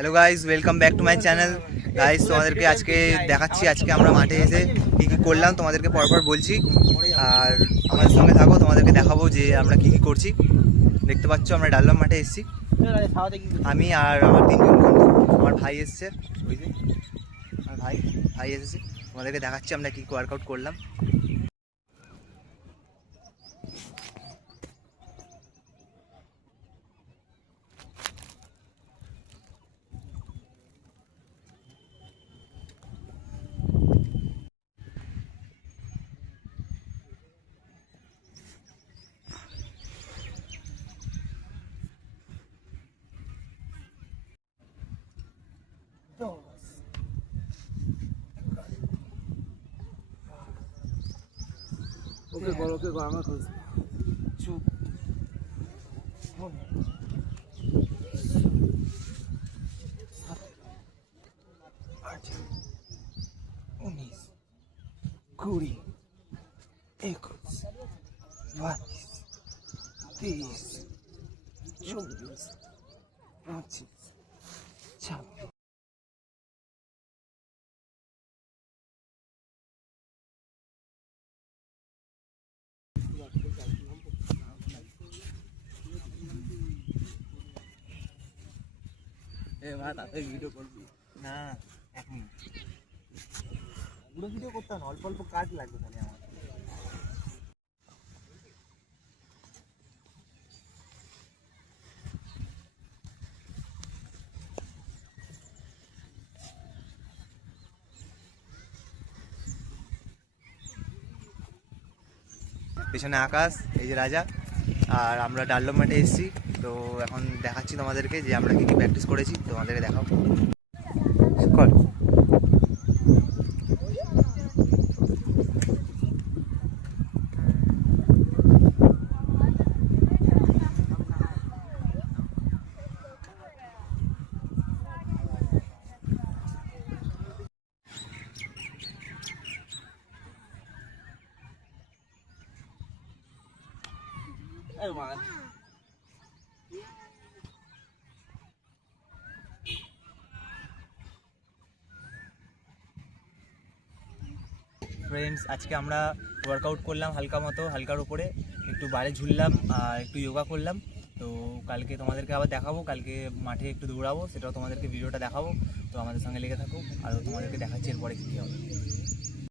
Hello guys, welcome back to my channel. Guys, তোমাদেরকে আজকে দেখাচ্ছি আজকে আমরা মাঠে এসে কী কী করলাম তোমাদেরকে পরপর বলছি। আর আমাদের সঙ্গে থাকো, তোমাদেরকে দেখাবো যে আমরা কী কী করছি। দেখতে পাচ্ছ আমরা ডাললাম মাঠে এসেছি, আমি আর আমার তিনজন বন্ধু। আমার ভাই এসছে, ওই যে আমার ভাই এসেছে। তোমাদেরকে দেখাচ্ছি আমরা কী ওয়ার্কআউট করলাম। ওকে কর আমার খোঁজ চুপ। 19, 20, 21, 22, 23, 24, 25, 26। তাতে ভিডিও করবি না, 1 মিনিট। পুরো ভিডিও করতে হবে, অল্প অল্প কাট লাগবে তাহলে আমার। পেছনে আকাশ, এই যে রাজা। আর আমরা ডাল্লম মাঠে এসেছি। তো এখন দেখাচ্ছি তোমাদেরকে যে আমরা কী কী প্র্যাকটিস করেছি, তোমাদেরকে দেখাও। কর। ফ্রেন্ডস, আজকে আমরা ওয়ার্কআউট করলাম হালকার উপরে, একটু বারে ঝুললাম আর একটু যোগা করলাম। তো কালকে তোমাদেরকে আবার দেখাবো, কালকে মাঠে একটু দৌড়াবো, সেটাও তোমাদেরকে ভিডিওটা দেখাবো। তো আমাদের সঙ্গে লেগে থাকো, আর তোমাদেরকে দেখাচ্ছি এরপরে কী কী হবে।